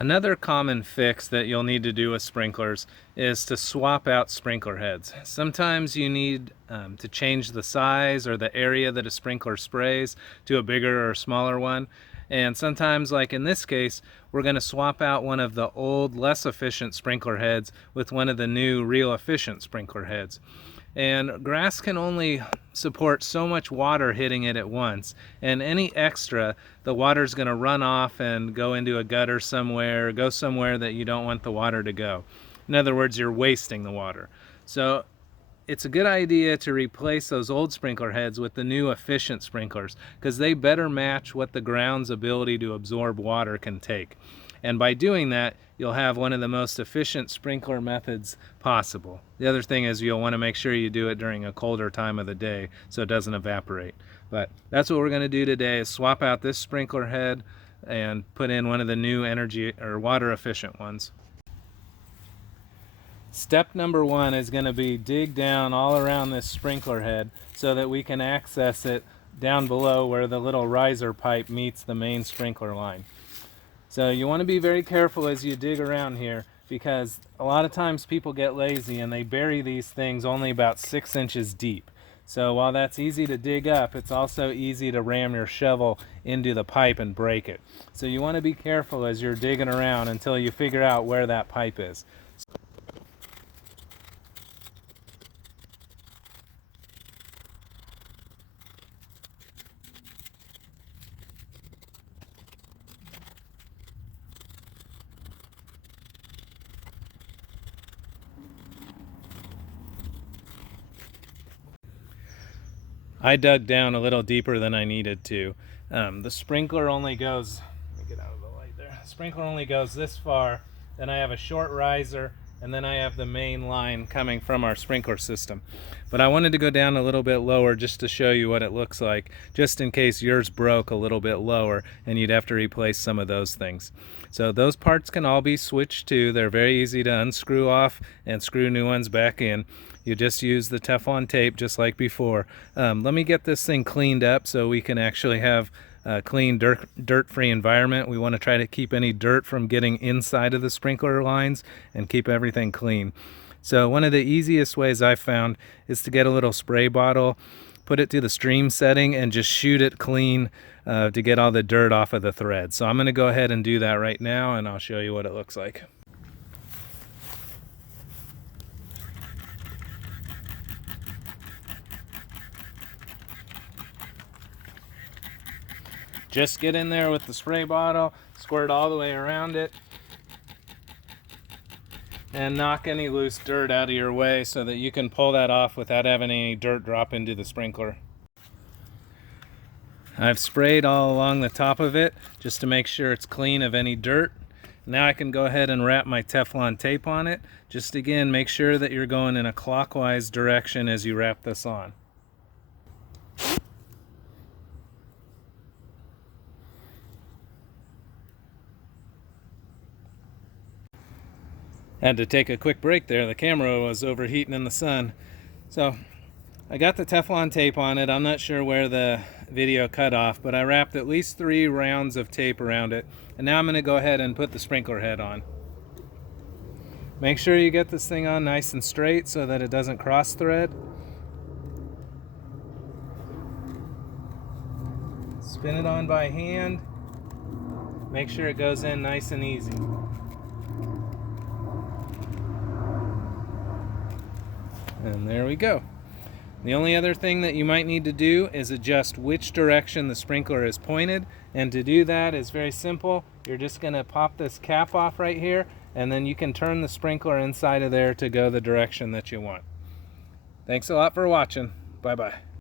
Another common fix that you'll need to do with sprinklers is to swap out sprinkler heads. Sometimes you need to change the size or the area that a sprinkler sprays to a bigger or smaller one. And sometimes, like in this case, we're going to swap out one of the old, less efficient sprinkler heads with one of the new, real efficient sprinkler heads. And grass can only support so much water hitting it at once, and any extra, the water's going to run off and go into a gutter somewhere, go somewhere that you don't want the water to go. In other words, you're wasting the water. So it's a good idea to replace those old sprinkler heads with the new efficient sprinklers, because they better match what the ground's ability to absorb water can take. And by doing that, you'll have one of the most efficient sprinkler methods possible. The other thing is you'll want to make sure you do it during a colder time of the day so it doesn't evaporate. But that's what we're going to do today, is swap out this sprinkler head and put in one of the new energy or water efficient ones. Step number one is going to be dig down all around this sprinkler head so that we can access it down below where the little riser pipe meets the main sprinkler line. So you want to be very careful as you dig around here, because a lot of times people get lazy and they bury these things only about 6 inches deep. So while that's easy to dig up, it's also easy to ram your shovel into the pipe and break it. So you want to be careful as you're digging around until you figure out where that pipe is. I dug down a little deeper than I needed to. The sprinkler only goes, let me get out of the light there. The sprinkler only goes this far, then I have a short riser, and then I have the main line coming from our sprinkler system. But I wanted to go down a little bit lower just to show you what it looks like, just in case yours broke a little bit lower and you'd have to replace some of those things. So those parts can all be switched to. They're very easy to unscrew off and screw new ones back in. You just use the Teflon tape just like before. Let me get this thing cleaned up so we can actually have a clean, dirt-free environment. We want to try to keep any dirt from getting inside of the sprinkler lines and keep everything clean. So one of the easiest ways I've found is to get a little spray bottle, put it to the stream setting, and just shoot it clean to get all the dirt off of the thread. So I'm going to go ahead and do that right now, and I'll show you what it looks like. Just get in there with the spray bottle, squirt all the way around it, and knock any loose dirt out of your way so that you can pull that off without having any dirt drop into the sprinkler. I've sprayed all along the top of it just to make sure it's clean of any dirt. Now I can go ahead and wrap my Teflon tape on it. Just again, make sure that you're going in a clockwise direction as you wrap this on. Had to take a quick break there. The camera was overheating in the sun. So I got the Teflon tape on it. I'm not sure where the video cut off, but I wrapped at least 3 rounds of tape around it. And now I'm going to go ahead and put the sprinkler head on. Make sure you get this thing on nice and straight so that it doesn't cross thread. Spin it on by hand. Make sure it goes in nice and easy. And there we go. The only other thing that you might need to do is adjust which direction the sprinkler is pointed. And to do that is very simple. You're just going to pop this cap off right here, and then you can turn the sprinkler inside of there to go the direction that you want. Thanks a lot for watching. Bye-bye.